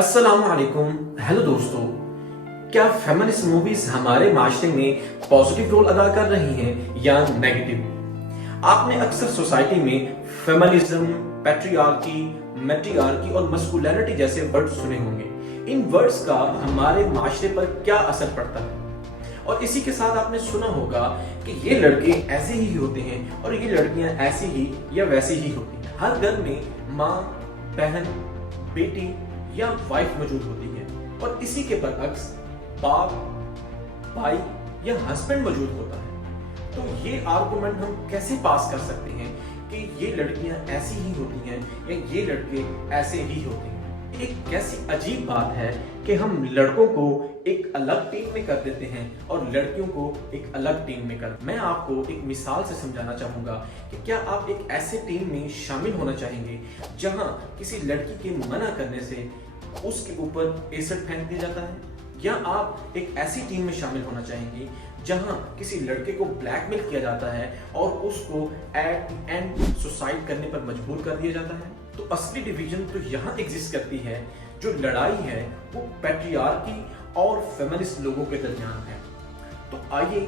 السلام علیکم. ہیلو دوستو, کیا فیمنسٹ موویز ہمارے معاشرے میں پازیٹیو رول ادا کر رہی ہیں یا نیگیٹو؟ آپ نے اکثر سوسائٹی میں فیمنزم، پیٹریارکی، میٹریارکی اور مسکولینٹی جیسے ورڈ سنے ہوں گے. ان ورڈز کا ہمارے معاشرے پر کیا اثر پڑتا ہے؟ اور اسی کے ساتھ آپ نے سنا ہوگا کہ یہ لڑکے ایسے ہی ہوتے ہیں اور یہ لڑکیاں ایسی ہی یا ویسی ہی ہوتی ہیں. ہر گھر میں ماں، بہن، بیٹی یا وائف موجود ہوتی ہے اور اسی کے برعکس باپ، بھائی یا ہسبینڈ موجود ہوتا ہے. تو یہ آرگومنٹ ہم کیسے پاس کر سکتے ہیں کہ یہ لڑکیاں ایسی ہی ہوتی ہیں یا یہ لڑکے ایسے ہی ہوتے ہیں؟ ایک کیسی عجیب بات ہے کہ ہم لڑکوں کو ایک الگ ٹیم میں کر دیتے ہیں اور لڑکیوں کو ایک الگ ٹیم میں کر. میں آپ کو ایک مثال سے سمجھانا چاہوں گا کہ کیا آپ ایک ایسے ٹیم میں شامل ہونا چاہیں گے جہاں کسی لڑکی کے منع کرنے سے اس کے اوپر ایسڈ پھینک دیا جاتا ہے، یا آپ ایک ایسی ٹیم میں شامل ہونا چاہیں گے جہاں کسی لڑکے کو بلیک میل کیا جاتا ہے اور اس کو ایٹ دی اینڈ سوسائڈ کرنے پر مجبور کر دیا جاتا ہے؟ تو اصلی ڈویژن تو یہاں ایگزسٹ کرتی ہے. جو لڑائی ہے وہ پیٹریارکی اور فیمنسٹ لوگوں کے درمیان ہے. تو آئیے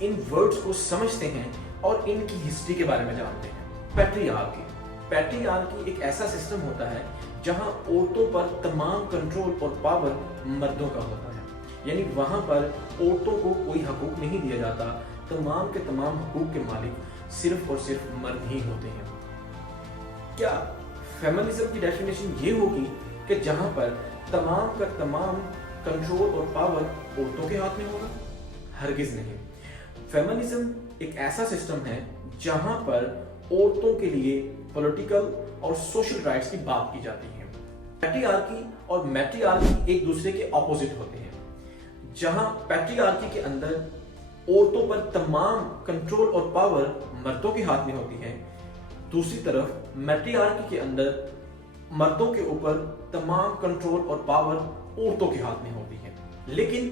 ان ورڈز کو سمجھتے ہیں اور ان کی ہسٹری کے بارے میں جانتے ہیں. پیٹریارکی ایک ایسا سسٹم ہوتا ہے جہاں عورتوں پر تمام کنٹرول اور پاور مردوں کا ہوتا ہے. یعنی وہاں پر عورتوں کو کوئی حقوق نہیں دیا جاتا. تمام کے تمام حقوق کے مالک صرف اور صرف مرد ہی ہوتے ہیں. کیا فیمنزم کی ڈیفینیشن یہ ہوگی کہ جہاں پر تمام کا تمام کنٹرول اور پاور عورتوں کے ہاتھ میں ہوگا؟ ہرگز نہیں. فیمنزم ایک ایسا سسٹم ہے جہاں پر عورتوں کے لیے پولیٹیکل اور سوشل رائٹس کی بات کی جاتی ہے. پیٹریارکی اور میٹریارکی ایک دوسرے کے اپوزٹ ہوتے ہیں. جہاں پیٹریارکی کے اندر عورتوں پر تمام کنٹرول اور پاور مردوں کے ہاتھ میں ہوتی ہے، دوسری طرف میٹریارکی کے اندر مردوں کے اوپر تمام کنٹرول اور پاور عورتوں کے ہاتھ میں ہوتی ہے. لیکن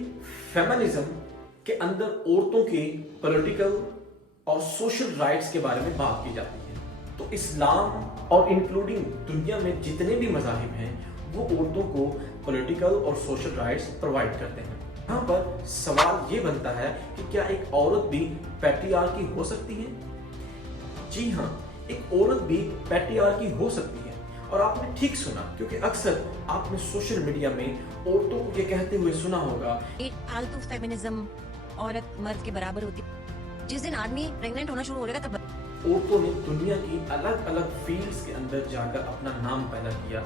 فیمنزم کے اندر عورتوں کے پولیٹیکل اور سوشل رائٹس کے بارے میں بات کی جاتی ہے. تو اسلام اور انکلوڈنگ دنیا میں جتنے بھی مذاہب ہیں وہ عورتوں کو پولیٹیکل اور سوشل رائٹس پرووائڈ کرتے ہیں. یہاں پر سوال یہ بنتا ہے کہ کیا ایک عورت بھی پیٹریارکی ہو سکتی ہے؟ جی ہاں، ایک عورت بھی پیٹریارکی ہو سکتی ہے. اور آپ نے ٹھیک سنا، کیونکہ اکثر آپ نے سوشل میڈیا میں عورتوں کو یہ کہتے ہوئے سنا ہوگا فالتو فیمنزم، عورت مرد کے برابر ہوتی. جس دن آدمی پریگننٹ ہونا شروع ہو جائے گا تب عورتوں نے دنیا کی الگ الگ فیلڈز کے اندر جا کر اپنا نام پیدا کیا.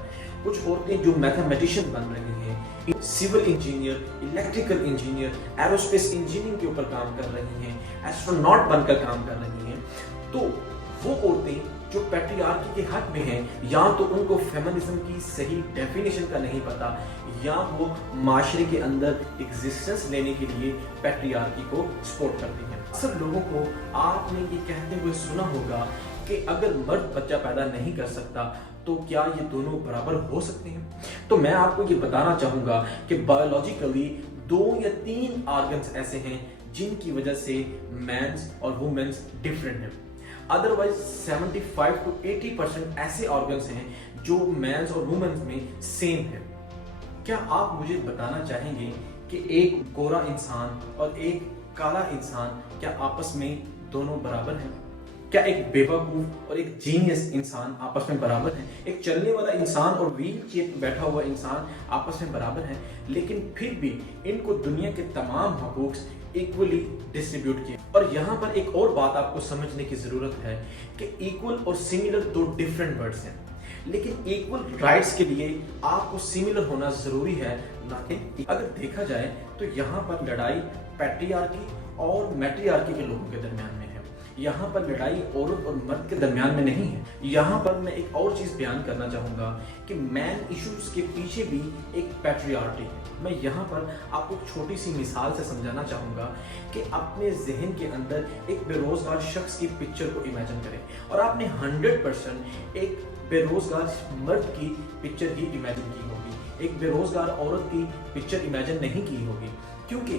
کچھ عورتیں جو میتھمیٹیشین بن رہی ہیں، civil engineer, electrical engineer, aerospace engineering کے اوپر کام کر رہی ہیں، ایسٹروناٹ بن کر کام کر رہی ہیں. تو وہ عورتیں جو پیٹریارکی کے حق میں ہیں، یا تو ان کو فیمنزم کی صحیح ڈیفینیشن کا نہیں پتا، یا وہ معاشرے کے اندر ایگزسٹنس لینے کے لیے پیٹریارکی کو سپورٹ کرتی ہیں. اکثر لوگوں کو آپ نے یہ کہتے ہوئے سنا ہوگا کہ اگر مرد بچہ پیدا نہیں کر سکتا تو کیا یہ دونوں برابر ہو سکتے ہیں؟ تو میں آپ کو یہ بتانا چاہوں گا کہ بایولوجیکلی 2 یا 3 آرگنز ایسے ہیں جن کی وجہ سے مینز اور وومنز ڈیفرنٹ ہیں. ادروائز 75 to 80% ایسے آرگنز ہیں جو مینز اور وومنز میں سیم ہیں. کیا آپ مجھے بتانا چاہیں گے کہ ایک گورا انسان اور ایک کالا انسان کیا آپس میں دونوں برابر ہیں؟ کیا ایک بے وقوف اور ایک جینیس انسان آپس میں برابر ہیں؟ ایک چلنے والا انسان اور ویل چیئر پر بیٹھا ہوا انسان آپس میں برابر ہیں؟ لیکن پھر بھی ان کو دنیا کے تمام حقوق ایکولی ڈسٹریبیوٹ کیے. اور یہاں پر ایک اور بات آپ کو سمجھنے کی ضرورت ہے کہ ایکول اور سملر 2 ڈیفرنٹ ورڈز ہیں. لیکن ایکول رائٹس کے لیے آپ کو سملر ہونا ضروری ہے، نہ کہ اگر دیکھا جائے تو یہاں پر لڑائی پیٹریارکی اور میٹریارکی کے لوگوں کے درمیان میں ہے. یہاں پر لڑائی عورت اور مرد کے درمیان میں نہیں ہے. یہاں پر میں ایک اور چیز بیان کرنا چاہوں گا کہ مین ایشوز کے پیچھے بھی ایک پیٹریارکی ہے. میں یہاں پر آپ کو چھوٹی سی مثال سے سمجھانا چاہوں گا کہ اپنے ذہن کے اندر ایک بے روزگار شخص کی پکچر کو امیجن کریں اور آپ نے 100% ایک بے روزگار مرد کی پکچر ہی امیجن کی ہوگی. ایک بے روزگار عورت کی پکچر امیجن نہیں کی ہوگی، کیونکہ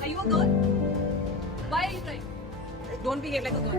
Are you a girl? Why are you crying? Don't behave like a girl.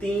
3